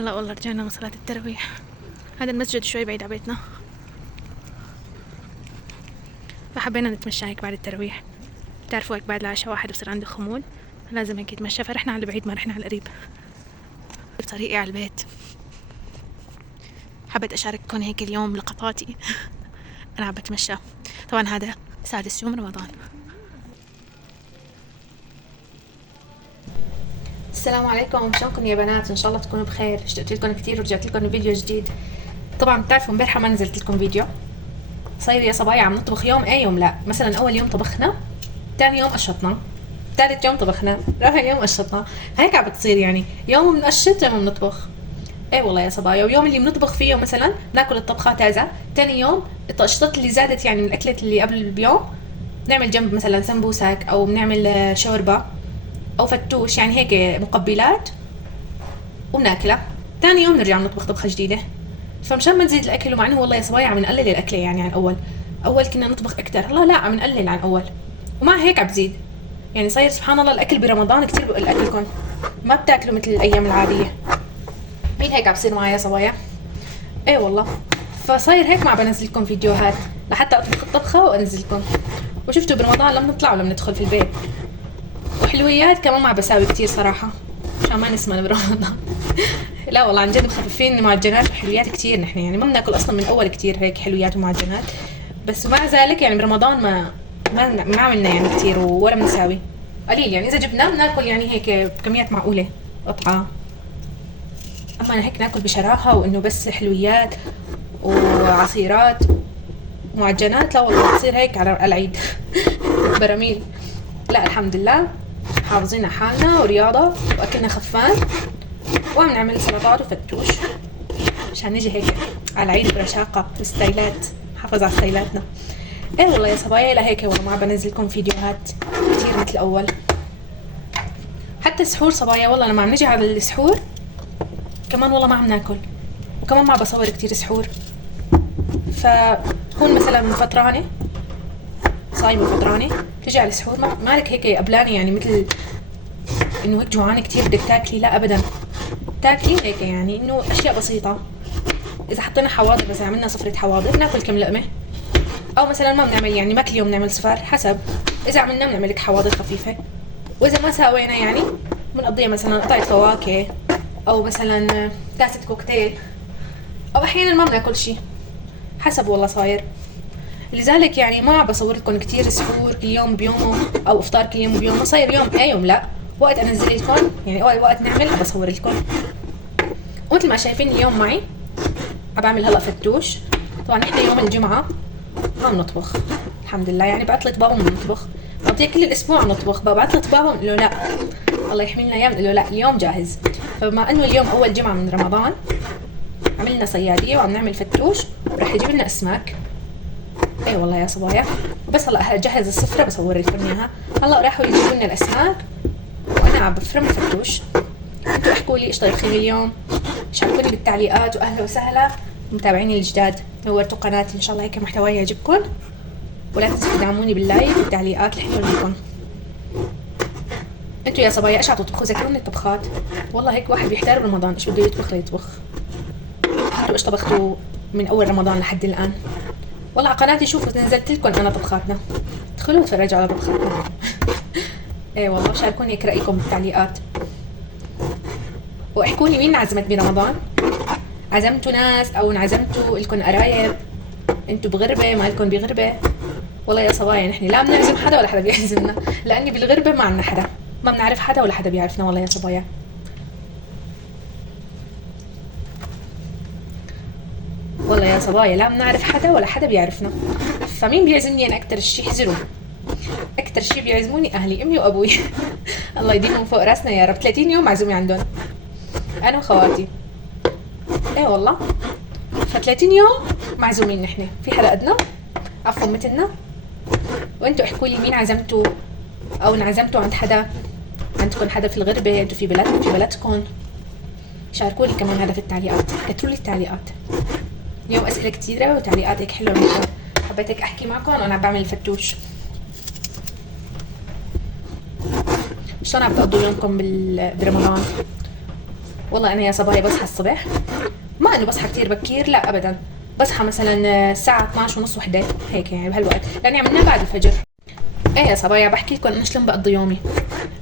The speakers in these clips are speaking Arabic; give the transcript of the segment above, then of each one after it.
هلا والله رجعنا من صلاة التراويح. هذا المسجد شوي بعيد على بيتنا، فحبينا نتمشى هيك بعد التراويح. بتعرفوا هيك بعد العشاء واحد بصير عنده خمول، لازم هيك يتمشى، فرحنا على البعيد ما رحنا على القريب. بطريقي على البيت حبيت أشارككم هيك اليوم لقطاتي أنا عم بتمشى. طبعا هذا سادس يوم رمضان. السلام عليكم، شلونكم يا بنات؟ ان شاء الله تكونوا بخير. اشتقت لكم كثير ورجعت لكم بفيديو جديد. طبعا بتعرفوا امبارحه ما نزلت لكم فيديو، صاير يا صبايا عم نطبخ يوم يوم لا. مثلا اول يوم طبخنا، ثاني يوم قشطنا، ثالث يوم طبخنا، رابع يوم قشطنا، هيك عم بتصير يعني. يوم بنقشط يوم بنطبخ. والله يا صبايا. ويوم اللي بنطبخ فيه مثلا ناكل الطبخه تازه، ثاني يوم القشطات اللي زادت يعني من الاكلات اللي قبل بيوم نعمل جنب مثلا سمبوسك او بنعمل شوربه او فتوش، يعني هيك مقبلات وبناكلها. ثاني يوم نرجع نطبخ طبخه جديده. فمشان ما نزيد الاكل، ومع انه والله يا صبايا عم نقلل الاكل يعني عن اول كنا نطبخ اكثر، الله لا عم نقلل عن اول، ومع هيك عم بزيد. يعني صاير سبحان الله الاكل برمضان كثير بقل اكلكم، ما بتاكلوا مثل الايام العاديه. مين هيك عم بصير معي يا صبايا؟ والله. فصاير هيك ما عم بنزل لكم فيديوهات لحتى اطبخ الطبخه وانزل لكم. وشفتوا برمضان لما نطلع ولما ندخل في البيت. وحلويات كمان ما بساوي كتير صراحه عشان ما نسمن برمضان. لا والله عن جد مخففين معجنات وحلويات كتير نحن، يعني ما بناكل اصلا من اول كتير هيك حلويات ومعجنات، بس ومع ذلك يعني برمضان ما عملنا يعني كتير ولا بنساوي قليل. يعني اذا جبنا بناكل يعني هيك بكميات معقوله قطعه، اما هيك ناكل بشراهه وانه بس حلويات وعصيرات معجنات لا والله بتصير هيك على العيد براميل. لا الحمد لله حافظين على حالنا ورياضه واكلنا خفان، وعم نعمل سلطات وفتوش عشان نجي هيك على العيد برشاقه وستايلات، حافظ على ستايلاتنا. والله يا صبايا لهيك والله ما بنزلكم فيديوهات كتير مثل اول. حتى السحور صبايا والله لما عم نجي على السحور كمان والله ما عم ناكل، وكمان ما بصور كتير سحور. فتكون مثلا فطرانه صايمه فطرانه، تجي على السحور مالك هيك قبلاني يعني مثل انه هيك جوعانه كتير بدك تاكلي، لا ابدا. تاكلي هيك يعني انه اشياء بسيطه. اذا حطينا حواضر مثلا عملنا صفرة حواضر ناكل كم لقمه، او مثلا ما بنعمل يعني ما كل يوم نعمل صفار، حسب. اذا عملنا بنعمل لك حواضر خفيفه، واذا ما ساوينا يعني بنقضيها مثلا قطعه فواكه او مثلا كاسه كوكتيل، او احيانا ما بناكل شيء، حسب والله صاير. لذلك يعني ما بصور لكم كثير سحور كل يوم بيومه او افطار كل يوم بيومه. صاير يوم يوم لا، وقت انزل لكم يعني وقت نعمل بصور لكم. ومثل ما شايفين اليوم معي عم بعمل هلا فتوش. طبعا احنا يوم الجمعه ما بنطبخ الحمد لله، يعني بعطلة بابا بنطبخ، بعطيه كل الاسبوع نطبخ، بعطلة بابا بنقول له لا الله يحملنا اياه، بنقول له لا اليوم جاهز. فبما انه اليوم اول جمعه من رمضان عملنا صياديه وعم نعمل فتوش وراح يجيب لنا اسماك. والله يا صبايا. بس هلا اجهز السفره بصور لكم اياها. هلا راحوا يجيبوا لنا الاسماك وانا عم بفرم الفتوش. انتوا احكوا لي ايش طايبين اليوم، شاركوني بالتعليقات، واهلا وسهلا متابعيني الجداد. نورتوا قناتي ان شاء الله هيك محتواي يعجبكم، ولا تنسوا تدعموني باللايك والتعليقات الحلوه منكم. انتوا يا صبايا ايش عم تطبخوا؟ ذكروني الطبخات، والله هيك واحد بيحتار برمضان ايش بده يطبخ ليطبخ. انتوا ايش طبختوا من اول رمضان لحد الان؟ والله على قناتي شوفوا نزلت لكم انا طبخاتنا، ادخلوا وتفرجوا على طبخاتنا. والله شاركوني هيك رايكم بالتعليقات، واحكوا لي مين عزمت برمضان، عزمتوا ناس او انعزمتوا لكم قرايب، انتوا بغربه ما لكم بغربه. والله يا صبايا نحن لا بنعزم حدا ولا حدا بيعزمنا، لاني بالغربه ما عنا حدا، ما بنعرف حدا ولا حدا بيعرفنا. والله يا صبايا والله يا صبايا لا بنعرف حدا ولا حدا بيعرفنا. فمين بيعزمني انا اكثر شيء؟ احذروا. اكثر شيء بيعزموني اهلي، امي وابوي. الله يديمهم فوق راسنا يا رب. 30 يوم معزومي عندهم انا وخواتي. والله ف30 يوم معزومين نحن، في حدا قدنا عفوا مثلنا. وانتوا احكوا لي مين عزمتوا او انعزمتوا عند حدا، عندكم حدا في الغربه، انتوا في بلدكم. شاركوا لي كمان هذا في التعليقات، كتبوا لي التعليقات. اليوم اسئله كثيره وتعليقات هيك حلوه منكم، حبيت هيك احكي معكم وانا عم بعمل الفتوش. شلون عم تقضوا يومكم برمضان؟ والله انا يا صبايا بصحى الصبح، ما انه بصحى كتير بكير، لا ابدا. بصحى مثلا الساعة 12 ونص وحدة هيك يعني بهالوقت، لاني عملناه بعد الفجر. ايه يا صبايا بحكي لكم انا شلون بقضي يومي.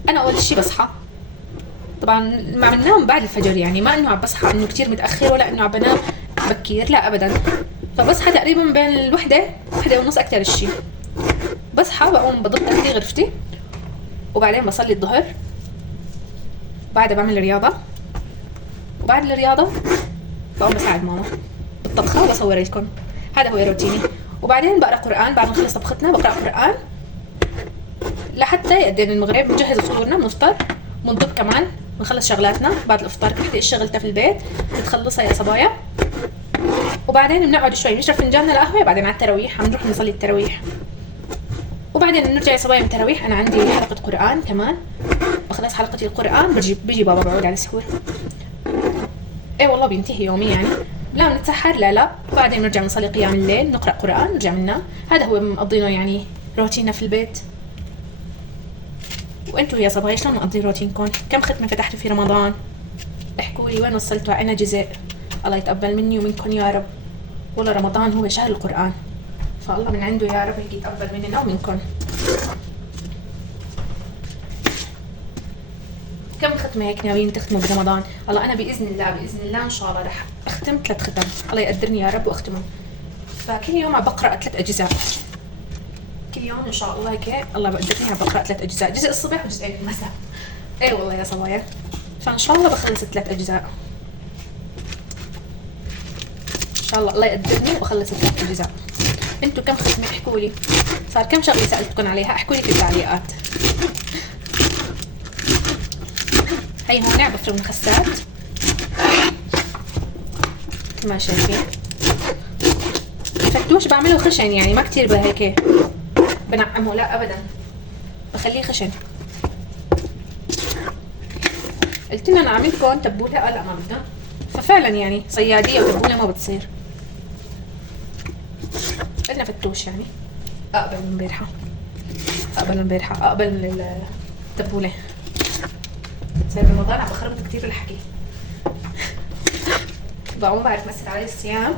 انا اول شي بصحى، طبعا ما عم ننام بعد الفجر، يعني ما انه عم بصحى انه كتير متاخر ولا انه عم بنام بكير، لا ابدا. فبصحى تقريبا بين وحدة ونص اكتر شي. بصحى بقوم بضب اكلي غرفتي، وبعدين بصلي الظهر، بعدها بعمل رياضة، وبعد الرياضة بقوم بساعد ماما بالطبخة وبصور لكم. هذا هو روتيني. وبعدين بقرا قرآن، بعد ما نخلص طبختنا بقرا قرآن لحتى يأذن المغرب، بنجهز فطورنا، بنفطر، بنطب كمان، بنخلص شغلاتنا بعد الافطار. كل ايش شغلتها في البيت بتخلصها يا صبايا. وبعدين بنقعد شوي بنشرب فنجاننا القهوة، بعدين على التراويح بنروح نصلي التراويح. وبعدين بنرجع يا صبايا من التراويح، انا عندي حلقة قرآن كمان، بخلص حلقة القرآن بيجي بابا بقعد على السحور. ايه والله بينتهي يومي يعني. لا بنتسحر، لا. بعدين بنرجع نصلي قيام الليل، نقرأ قرآن، نرجع ننام. هذا هو مقضينه يعني روتيننا في البيت. وانتوا يا صبايا شلون مقضين روتينكم؟ كم ختمة فتحتوا في رمضان؟ احكوا لي وين وصلتوا، عنا جزء. الله يتقبل مني ومنكم يا رب. والله رمضان هو شهر القرآن، فالله من عنده يا رب هيك يتقبل مننا ومنكم. كم ختمة هيك ناويين تختموا برمضان؟ والله أنا بإذن الله إن شاء الله رح أختم 3 ختم، الله يقدرني يا رب وأختمهم. فكل يوم عم بقرأ 3 أجزاء، كل يوم إن شاء الله هيك الله بقدرني عم بقرأ 3 أجزاء، جزء الصبح وجزئين المساء. إيه والله يا صبايا، فإن شاء الله بخلص 3 أجزاء إن شاء الله يقدرني وأخلص 3 أجزاء. أنتوا كم ختمة احكوا لي؟ صار كم شغلة سألتكم عليها؟ احكوا لي في التعليقات. هي هون نعبة في المخسات ما شايفين. فتوش بعمله خشن يعني ما كتير بهيك بنعمه، لا ابدا بخليه خشن. قلت لنا انا عاملكم تبوله، لا ما بدنا. ففعلا يعني صياديه وتبوله ما بتصير، قلنا فتوش يعني. اقبل من البارحه اقبل من التبوله. صار رمضان عم بخربط كتير الحكي. بقى ما بعرف مثل علي الصيام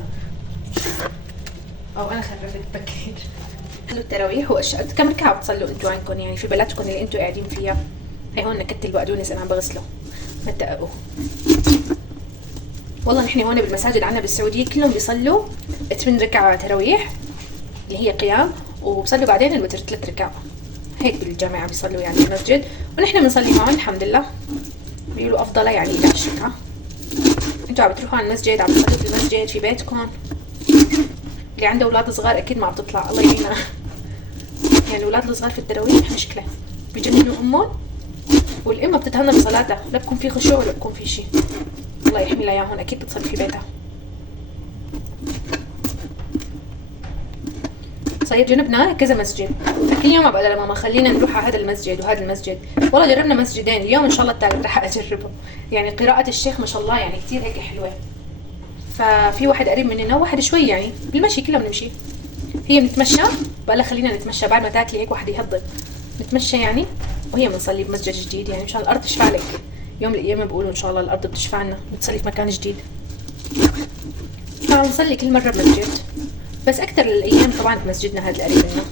او انا خربت بكير. انه التراويح واشياء كم ركعه بتصلوا انتوا عندكم يعني في بلدكم اللي انتوا قاعدين فيها؟ هي هون نكت البقدونس انا عم بغسله ما تدققوا. والله نحن هون بالمساجد عندنا بالسعوديه كلهم بيصلوا 8 ركعه تراويح اللي هي قيام، وبصلوا بعدين الوتر 3 ركعات هيك بالجامعه بيصلوا يعني المسجد. ونحن بنصلي هون الحمد لله بيقولوا افضل يعني 11 ركعه. انتوا عم بتروحوا على المسجد، عم تصلوا في المسجد في بيتكم. اللي عنده اولاد صغار اكيد ما عم تطلع، الله يعينها. يعني الاولاد الصغار في التراويح مشكله، بيجننوا امهم، والام بتتهنى بصلاتها، لا بكون في خشوع ولا بكون في شيء. الله يحمي لها اياهم، اكيد بتصلي في بيتها. صاير جنبنا كذا مسجد، فكل يوم عم بقول لماما خلينا نروح على هذا المسجد وهذا المسجد. والله جربنا مسجدين، اليوم ان شاء الله الثالث رح اجربه. يعني قراءة الشيخ ما شاء الله يعني كثير هيك حلوة. ففي واحد قريب مننا وواحد شوي يعني بالمشي كلنا بنمشي. هي بنتمشى بقول لها خلينا نتمشى بعد ما تاكلي هيك واحد يهضم، نتمشى يعني، وهي بنصلي بمسجد جديد. يعني ان شاء الله الارض تشفع لك يوم من الايام، بيقولوا ان شاء الله الارض بتشفع لنا بتصلي في مكان جديد. فبنصلي كل مرة بمسجد، بس اكثر الايام طبعا بمسجدنا هذا القريب لنا.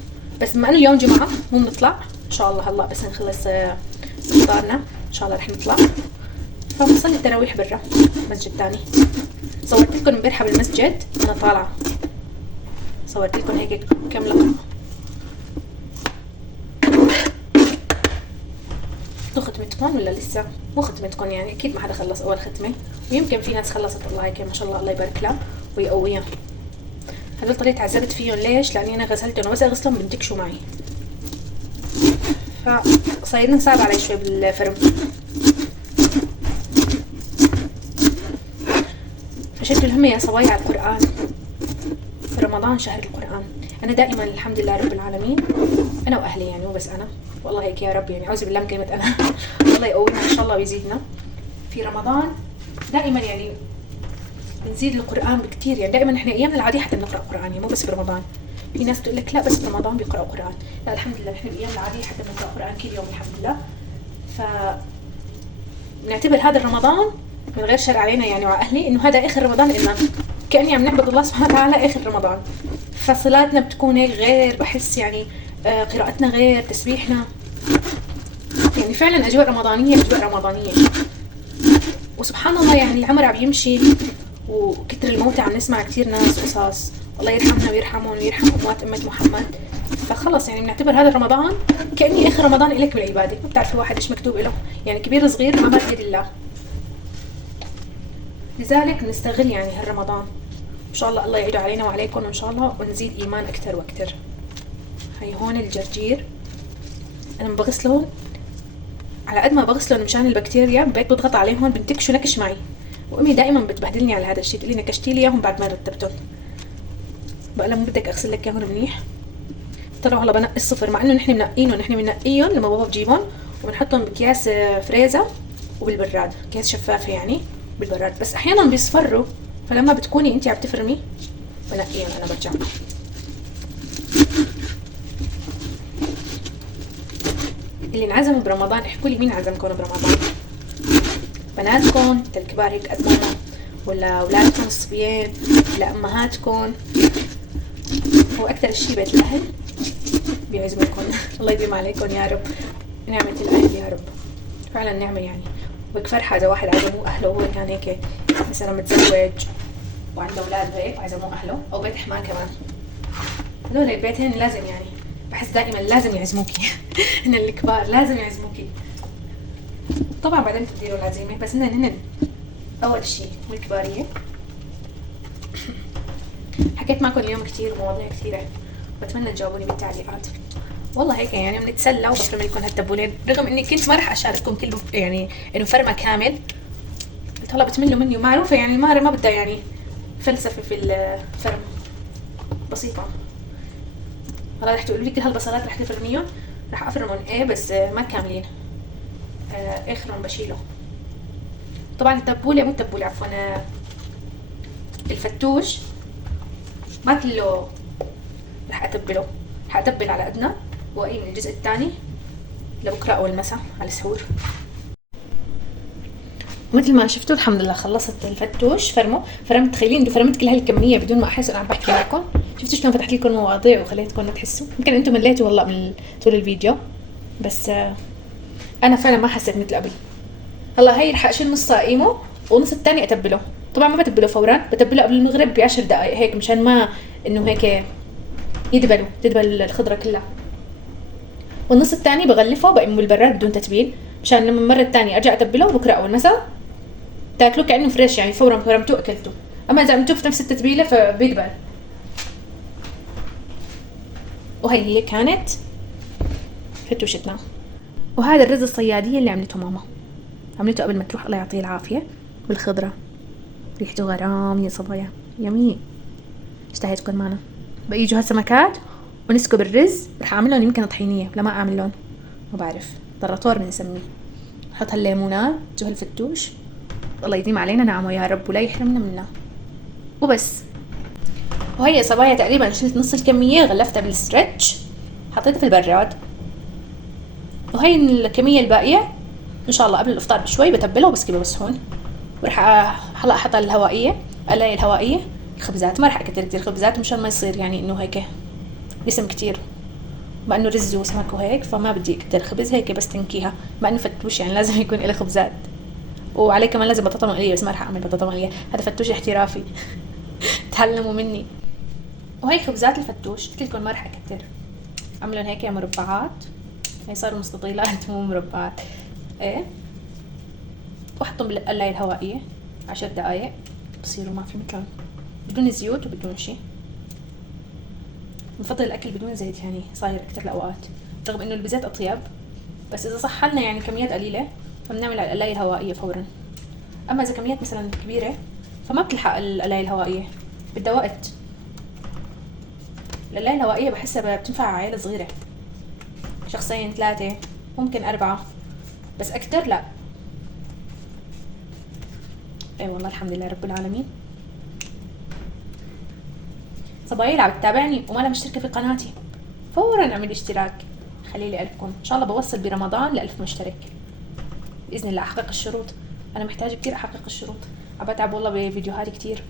بس بما انه اليوم جمعه مو بنطلع ان شاء الله هلا، بس نخلص افطارنا ان شاء الله رح نطلع. فبنصلي التراويح برا مسجد ثاني. صورت لكم امبارحه بالمسجد انا طالعه، صورت لكم هيك كم لقطه. انتوا ختمتكم ولا لسه؟ مو ختمتكم يعني، اكيد ما حدا خلص اول ختمه، ويمكن في ناس خلصت الله هيك ما شاء الله، الله يبارك لها ويقويها. هدول طلعت عذبت فيهم، ليش؟ لاني انا غسلتهم، بس اغسلهم بنتكشوا معي، فصايرين صعب علي شوي بالفرم. فشدوا الهمة يا صبايا على القرآن. في رمضان شهر القرآن، انا دائما الحمد لله رب العالمين، انا واهلي يعني مو بس انا، والله هيك يا رب يعني اعوذ بالله من كلمة انا. الله يقوينا ان شاء الله ويزيدنا. في رمضان دائما يعني بنزيد القرآن بكتير، يعني دائما احنا ايامنا العادية حتى بنقرأ قرآن، يعني مو بس برمضان. في ناس بتقول لك لا بس برمضان بيقرأوا قرآن، لا الحمد لله احنا بالايام العادية حتى بنقرأ قرآن كل يوم الحمد لله. ف بنعتبر هذا رمضان من غير شر علينا يعني وعلى اهلي، انه هذا اخر رمضان لنا، كاني عم نعبد الله سبحانه وتعالى اخر رمضان. فصلاتنا بتكون هيك غير، بحس يعني قراءتنا غير، تسبيحنا يعني فعلا اجواء رمضانيه، اجواء رمضانيه. وسبحان الله يعني العمر عم يمشي، وكتر الموتى عم نسمع كتير ناس قصص، الله يرحمنا ويرحمهم ويرحم اموات امه محمد. فخلص يعني بنعتبر هذا رمضان كاني اخر رمضان الك بالعباده. ما بتعرف الواحد ايش مكتوب له، يعني كبير صغير ما بيد الله. لذلك نستغل يعني هالرمضان ان شاء الله. الله يعيده علينا وعليكم ان شاء الله، ونزيد ايمان اكثر واكثر. هي هون الجرجير انا بغسلهم، على قد ما بغسلهم مشان البكتيريا بقيت بضغط عليهم بنتكشوا نكش معي، وامي دائما بتبهدلني على هذا الشيء، تقول لي نكشتي لي اياهم بعد ما رتبتهم. بقول لها مو بدك اغسل لك اياهم منيح؟ طلعوا هلا بنقي الصفر، مع انه نحن بننقيهم لما بابا بجيبهم وبنحطهم بكياس فريزة وبالبراد، كياس شفافة يعني بالبراد، بس احيانا بيصفروا، فلما بتكوني انت عم تفرمي بنقيهم انا برجع. اللي انعزموا برمضان احكوا لي مين عزمكم برمضان؟ بناتكم الكبار هيك قد ماما، ولا اولادكم الصبيان، ولا امهاتكم؟ هو اكثر شيء بيت الاهل بيعزمكم. الله يديم عليكم يا رب نعمة الاهل يا رب، فعلا نعمة يعني. وبفرحة اذا واحد عزموه اهله وهو كان هيك مثلا متزوج وعنده اولاد هيك وعزموه اهله، او بيت حماه كمان. هذول البيتين لازم يعني بحس دائما لازم يعزموكي. هن الكبار لازم يعزموكي. طبعا بعدين تديروا العزيمة، بس هن اول شيء والكبارية. حكيت معكم اليوم كتير مواضيع كثيرة، بتمنى تجاوبوني بالتعليقات. والله هيك يعني بنتسلى وبفرم لكم هالتبولين، رغم اني كنت ما رح اشارككم كل يعني انه فرمه كامل، قلت هلا بتملوا مني، ومعروفه يعني المارة ما بدها يعني فلسفه في الفرم، بسيطه. هلا رح تقولوا لي كل هالبصلات رح تفرميهم، رح افرمهم ايه بس ما كاملين، اخرهم بشيله. طبعا التبوله مو التبوله عفوا، الفتوش ما كله رح اتبله، رح اتبل على قدنا واقيم من الجزء الثاني لبكره او المساء على السحور. مثل ما شفتوا الحمد لله خلصت الفتوش فرمت. تخيلين انه فرمت كل هالكميه بدون ما احس انه عم بحكي معكم. شفتوا شلون فتحت لكم مواضيع وخليتكم ما تحسوا؟ يمكن انتم مليتوا والله من طول الفيديو، بس انا فعلا ما حسيت مثل قبل. هلا هي رح اشيل نص قيمه ونص الثاني اتبله. طبعا ما بتبله فورا، بتبله قبل المغرب ب10 دقائق هيك، مشان ما انه هيك تدبل الخضره كلها. والنص الثاني بغلفه بقيمه بالبراد بدون تتبيل، مشان لما المره الثانيه ارجع اتبله بكره او المساء تاكلوه كانه فريش، يعني فورا فرمتوه اكلته. اما اذا عملتوه في نفس التتبيله فبيدبل. وهي هي كانت فتوشتنا. وهذا الرز الصياديه اللي عملته ماما، عملته قبل ما تروح الله يعطيه العافيه، بالخضره، ريحته غرام يا صبايا، يمين. اشتهيتكم معنا. بقى يجوا هالسمكات ونسكب الرز، رح اعملهم يمكن طحينيه، لا ما اعملهم ما بعرف، طراطور بنسميه. نحط هالليمونات جو هالفتوش، الله يديم علينا نعمه يا رب ولا يحرمنا منه. وبس. وهي صبايا تقريبا شلت نص الكميه، غلفتها بالستريتش، حطيتها في البراد. وهي الكميه الباقيه ان شاء الله قبل الافطار بشوي بتبلها وبسكبها بس هون. ورح هلا احطها الهوائيه، قلايه الهوائيه. الخبزات ما رح اكتر خبزات مشان ما يصير يعني انه هيك دسم كتير، مع انه رز وسمك وهيك، فما بدي اكتر خبز هيك بس تنكيها، مع انه فتوش يعني لازم يكون له خبزات. وعليه كمان لازم بطاطا مقليه، بس ما رح اعمل بطاطا مقليه، هذا فتوش احترافي. تعلموا مني. وهي خبزات الفتوش قلت لكم ما رح اكتر، عملهم هيك مربعات، هي صاروا مستطيلات مو مربعات ايه. واحطهم بالقلايه الهوائيه 10 دقائق بصيروا ما في مثلهم، بدون زيوت وبدون شيء. بفضل الاكل بدون زيت يعني، صاير اكثر الاوقات، رغم انه البزيت اطيب، بس اذا صح لنا يعني كميات قليله فبنعمل على القلايه الهوائيه فورا. اما اذا كميات مثلا كبيره فما بتلحق القلايه الهوائيه، بدها وقت. القلايه الهوائيه بحسها بتنفع على عائله صغيره، شخصين 3 ممكن 4، بس اكثر لا. اي والله الحمد لله رب العالمين. صبايا عم تتابعني وما لها مشتركه في قناتي، فورا اعمل اشتراك، خلي لي قلبكم. ان شاء الله بوصل برمضان ل1000 مشترك باذن الله، احقق الشروط. انا محتاجه كتير احقق الشروط، بتعب والله بفيديوهات كتير.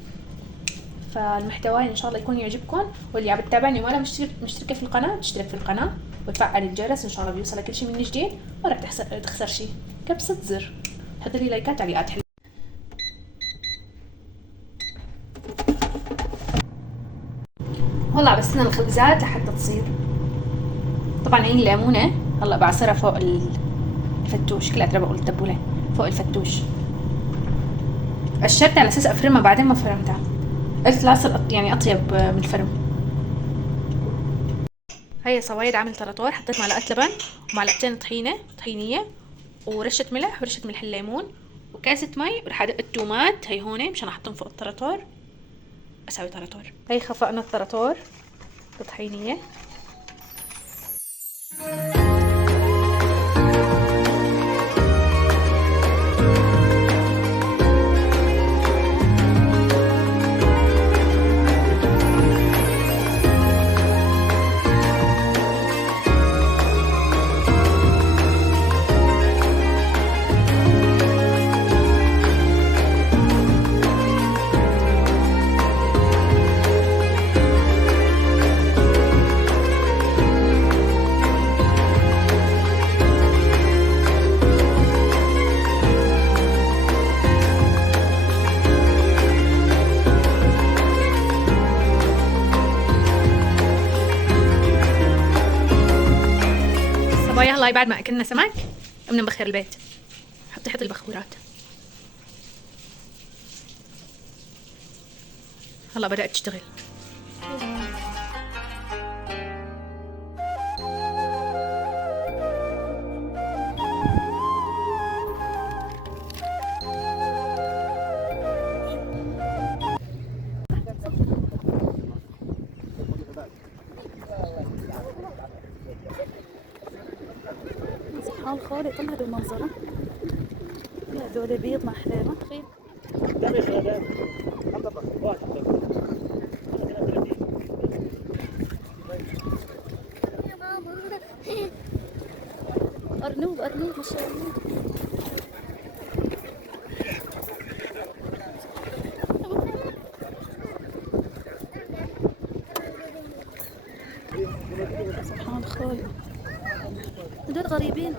فالمحتوى ان شاء الله يكون يعجبكم، واللي عم تتابعني ولا مشتركه في القناه تشترك في القناه وتفعل الجرس، ان شاء الله بيوصلك كل شيء من جديد، ولا راح تخسر شيء. كبسة زر، حط لي لايكات تعليقات حلوه. هلا بستنى الخبزات لحتى تصير. طبعا عين الليمونه هلا بعصرها فوق الفتوش، كل ادري بقول التبوله فوق الفتوش. قشرت على اساس افرمها، بعدين ما فرمتها، قلت لا يعني اطيب من الفرم. هي صوايد عامل 3 حطيت معلقه لبن ومعلقتين طحينيه ورشه ملح ورشه ملح الليمون وكاسه مي، ورح ادق التومات هي هون مشان احطهم فوق الطرطور اسوي طرطور. هي خفقنا الطرطور الطحينيه. هلا بعد ما اكلنا سمك بدنا نبخر البيت. حطي البخورات. هلا بدأت تشتغل. سبحان الخالق طلع هذا المنظرة. هذول بيض مع حلاوة. خير. أرنوب ما شاء الله. سبحان الخالق. هذول غريبين.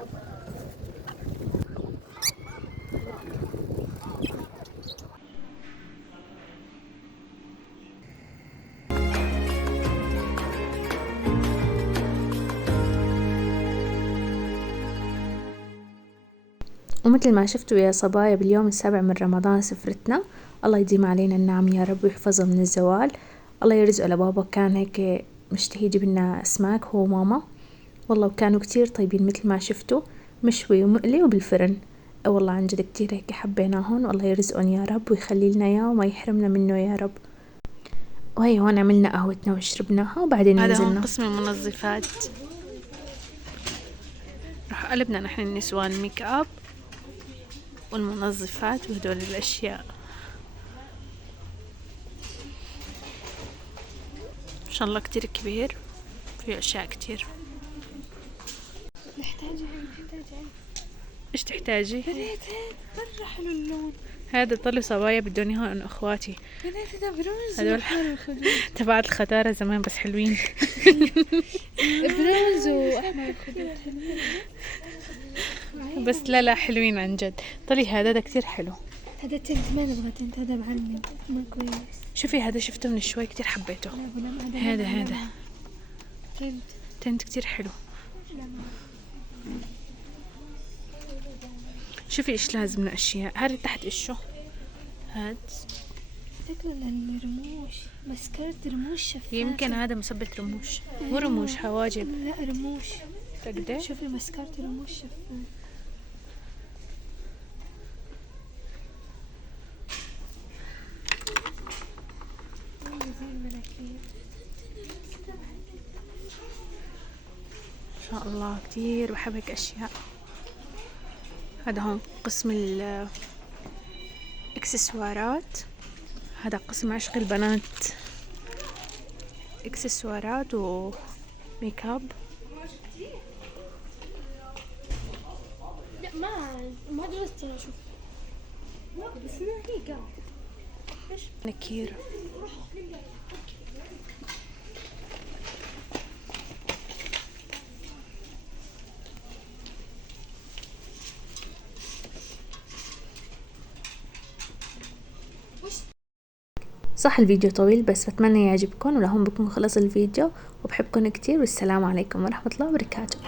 ومثل ما شفتوا يا صبايا باليوم السابع من رمضان سفرتنا، الله يديم علينا النعم يا رب ويحفظه من الزوال. الله يرزقه لبابا، كان هيك مشتهي يجيب لنا أسماك هو وماما، والله كانوا كتير طيبين مثل ما شفتوا، مشوي ومقلي وبالفرن. والله عن جد كتير هيك حبيناهن، والله يرزقهم يا رب ويخلي لنا اياه وما يحرمنا منه يا رب. وهي هون عملنا قهوتنا وشربناها وبعدين هذا نزلنا. هون قسم المنظفات. رح قلبنا نحن النسوان الميك اب والمنظفات وهدول الاشياء. ان شاء الله كتير كبير، فيه اشياء كتير. نحتاجها. ايش تحتاجي؟ بنات مرة حلو اللون. هذا طلوا صبايا بدوني هون اخواتي. بنات هذا بروز هذول تبعت الختارة زمان بس حلوين. بروز واحمر خدود حلوين. بس لا حلوين عن جد. طلي هذا كتير حلو. هذا تنت ما نبغى تنت، هذا معلم ما كويس. شوفي هذا شفته من شوي كتير حبيته. هذا تنت كتير حلو. شوفي ايش لازم من اشياء. هذا تحت ايشو هاد شكله الرموش، مسكرة رموش شفافة. يمكن هذا مثبت رموش، مو رموش، حواجب. لا رموش. تقدر شوفي مسكرة رموش شفافة. ما شاء الله كتير بحب هيك اشياء. هذا هون قسم الاكسسوارات. هذا قسم عشق البنات، اكسسوارات وميك اب. لا ما جلست اشوف. نكير. صح الفيديو طويل بس بتمنى يعجبكم، ولهون بكون خلص الفيديو، وبحبكم كتير، والسلام عليكم ورحمة الله وبركاته.